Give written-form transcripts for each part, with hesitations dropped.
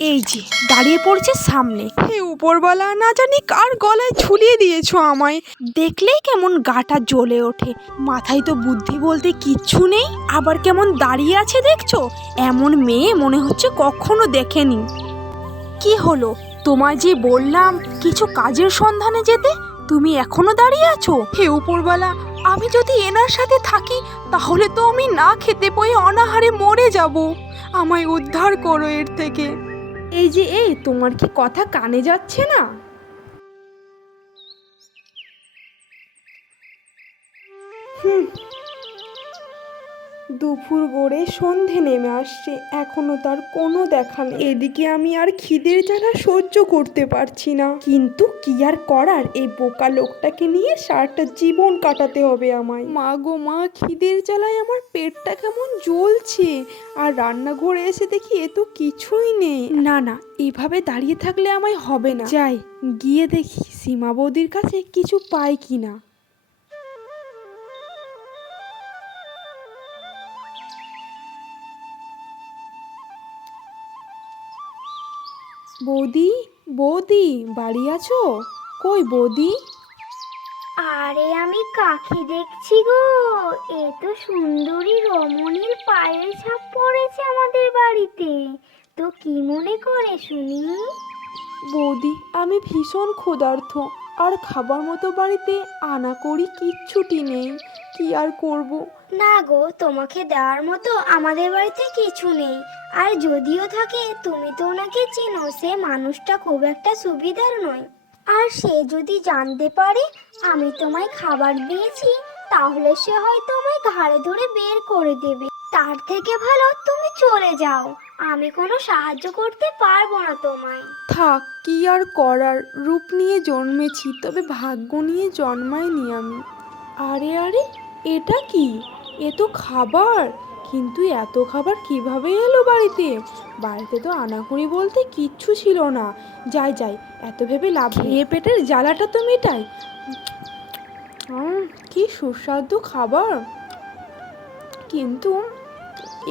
এই যে দাঁড়িয়ে পড়ছে সামনে। হে উপরওয়ালা, না জানি কার গলায় ঝুলিয়ে দিয়েছো আমায়। দেখলেই কেমন গাটা জ্বলে ওঠে। মাথায় তো বুদ্ধি বলতে কিচ্ছু নেই, আবার কেমন দাঁড়িয়ে আছে দেখছো। এমন মেয়ে মনে হচ্ছে কখনো দেখেনি। কি হলো, তোমায় যে বললাম কিছু কাজের সন্ধানে যেতে, তুমি এখনো দাঁড়িয়ে আছো? হে উপরওয়ালা, আমি যদি এনার সাথে থাকি তাহলে তো আমি না খেতে পেয়ে অনাহারে মরে যাব। আমায় উদ্ধার করো এর থেকে। এই যে তোমার কি কথা কানে যাচ্ছে না? দুপুর গড়ে সন্ধে নেমে আসছে, এখনো তার কোনো দেখা নেই। এদিকে আমি আর খিদের জ্বালা সহ্য করতে পারছি না, কিন্তু কি আর করার, এই বোকা লোকটাকে নিয়ে সারাটা জীবন কাটাতে হবে আমায়। মা গো মা, খিদের জ্বালায় আমার পেটটা কেমন জ্বলছে। আর রান্নাঘরে এসে দেখি এ তো কিছুই নেই। না না, এইভাবে দাঁড়িয়ে থাকলে আমায় হবে না। যাই, গিয়ে দেখি সীমা বৌদির কাছে কিছু পাই কিনা। বৌদি, বৌদি, বাড়ি আছো? কই বৌদি? আরে আমি কাকে দেখছি গো? এ তো সুন্দরী রমণীর পায়ের ছাপ পড়েছে আমাদের বাড়িতে। তো কি মনে করে শুনি? বৌদি, আমি ভীষণ ক্ষুধার্ত, আর খাবার মতো বাড়িতে আনা করি কিচ্ছুটি নেই। কি আর করব। না গো, তোমাকে দেওয়ার মতো আমাদের বাড়িতে কিছু নেই। আর যদিও থাকে, তুমি তো ওনাকে চেনো, সে মানুষটা খুব একটা সুবিধার নয়। আর সে যদি জানতে পারে আমি তোমায় খাবার দিয়েছি, তাহলে সে হয়তো আমায় ঘাড়ে ধরে বের করে দেবে। তার থেকে ভালো তুমি চলে যাও, আমি কোনো সাহায্য করতে পারবো না তোমায়। থাক, কি আর করার, রূপ নিয়ে জন্মেছি, তবে ভাগ্য নিয়ে জন্মাইনি আমি। আরে আরে, এটা কি? এ তো খাবার, কিন্তু এত খাবার কিভাবে এলো বাড়িতে? বাড়িতে তো আনাকুড়ি বলতে কিচ্ছু ছিল না। যাই যাই, এত ভেবে লাভ নেই, খেয়ে পেটের জ্বালাটা তো মেটাই। কি সুস্বাদু খাবার, কিন্তু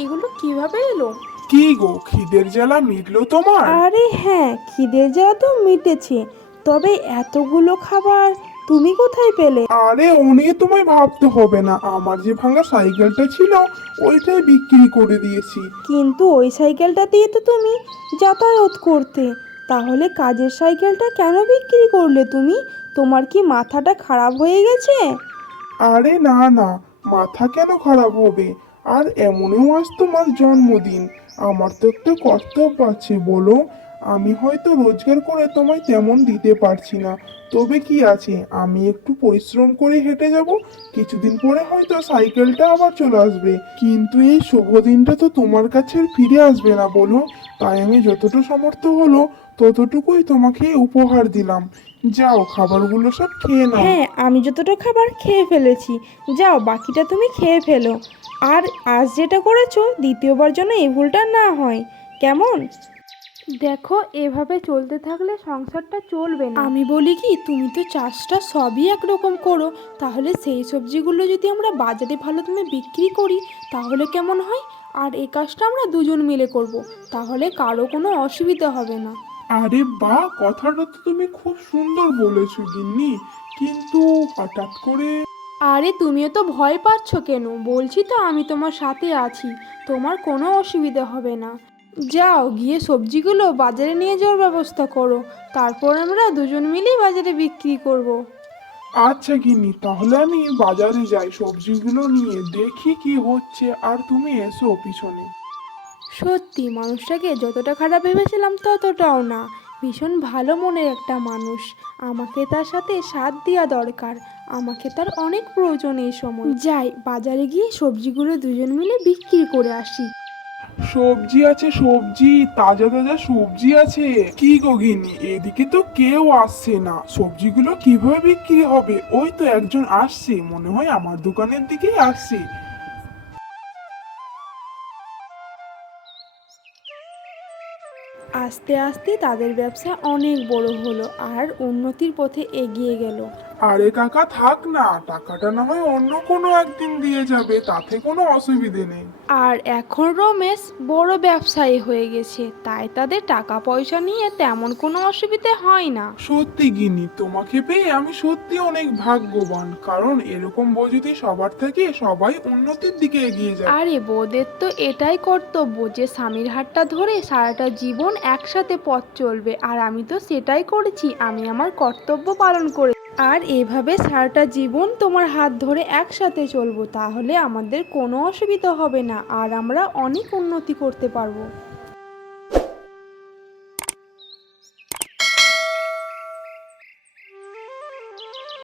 এগুলো কিভাবে এলো? কি গো, খিদের জ্বালা মিটলো তোমার? আরে হ্যাঁ, খিদের জ্বালা তো মিটেছে, তবে এতগুলো খাবার তুমি কোথায় পেলে? আরে ও নিয়ে তোমায় ভাবতে হবে না, আমার যে ভাঙা সাইকেলটা ছিল ওইটাই বিক্রি করে দিয়েছি। কিন্তু ওই সাইকেলটা দিয়ে তো তুমি যাতায়াত করতে, তাহলে কাজের সাইকেলটা কেন বিক্রি করলে তুমি? তোমার কি মাথাটা খারাপ হয়ে গেছে? আরে না না, মাথা কেন খারাপ হবে? আর এমনও আজ তোমার জন্মদিন, আমার তো একটা কর্তব্য আছে বলো। আমি হয়তো রোজগার করে তোমায় তেমন দিতে পারছি না, তবে কি আছে, আমি একটু পরিশ্রম করে হেঁটে যাব, কিছুদিন পরে হয়তো সাইকেলটা আবার চলে আসবে। কিন্তু এই শুভ দিনটা তো তোমার কাছে আর ফিরে আসবে না বলো। তাই আমি যতটুকু সামর্থ্য হলো ততটুকুই তোমাকে উপহার দিলাম। যাও, খাবারগুলো সব খেয়ে নাও। হ্যাঁ, আমি যতটা খাবার খেয়ে ফেলেছি, যাও বাকিটা তুমি খেয়ে ফেলো। আর আজ যেটা করেছো দ্বিতীয়বার যেন এই ভুলটা না হয়, কেমন? দেখো, এভাবে চলতে থাকলে সংসারটা চলবে না। আমি বলি কি, তুমি তো চাষটা সবই একরকম করো, তাহলে সেই সবজিগুলো যদি আমরা বাজারে ভালো দামে বিক্রি করি তাহলে কেমন হয়? আর এই কাজটা আমরা দুজন মিলে করব, তাহলে কারো কোনো অসুবিধা হবে না। আরে বাহ, কথাটা তো তুমি খুব সুন্দর বলেছো গিন্নি, কিন্তু হঠাৎ করে। আরে তুমিও তো ভয় পাচ্ছ কেন? বলছি তো আমি তোমার সাথে আছি, তোমার কোনো অসুবিধা হবে না। যাও, গিয়ে সবজিগুলো বাজারে নিয়ে যাওয়ার ব্যবস্থা করো, তারপর আমরা দুজন মিলেই বাজারে বিক্রি করব। আচ্ছা গিন্নি, তাহলে আমি বাজারে যাই সবজিগুলো নিয়ে, দেখি কি হচ্ছে, আর তুমি এসো পিছনে। সত্যি মানুষটাকে যতটা খারাপ ভেবেছিলাম ততটাও না, ভীষণ ভালো মনের একটা মানুষ। আমাকে তার সাথে সাথ দেওয়া দরকার, আমাকে তার অনেক প্রয়োজন এই সময়। যাই, বাজারে গিয়ে সবজিগুলো দুজন মিলে বিক্রি করে আসি। সবজি আছে, সবজি, তাজা তাজা সবজি আছে। কি গো গিন্নি, এদিকে তো কেউ আসছে না, সবজিগুলো কিভাবে বিক্রি হবে? ওই তো একজন আসছে, মনে হয় আমার দোকানের দিকেই আসছে। আস্তে আস্তে তাদের ব্যবসা অনেক বড় হলো আর উন্নতির পথে এগিয়ে গেল। আরে কাকা থাক না, টাকাটা না হয় অন্য কোনো একদিন দিয়ে যাবে, তাতে কোনো অসুবিধে নেই। আর এখন রমেশ বড় ব্যবসায়ী হয়ে গেছে, তাই তাদের টাকা পয়সা নিয়ে তেমন কোনো অসুবিধে হয় না। সত্যি গিন্নি, তোমাকে পেয়ে আমি সত্যি অনেক ভাগ্যবান, কারণ এরকম বউ যদি সবার থাকে সবাই উন্নতির দিকে এগিয়ে যায়। আরে বউদের তো এটাই কর্তব্য যে স্বামীর হাতটা ধরে সারাটা জীবন একসাথে পথ চলবে, আর আমি তো সেটাই করেছি, আমি আমার কর্তব্য পালন করে আর এভাবে সারাটা জীবন তোমার হাত ধরে একসাথে চলবো, তাহলে আমাদের কোনো অসুবিধা হবে না আর আমরা অনেক উন্নতি করতে পারবো।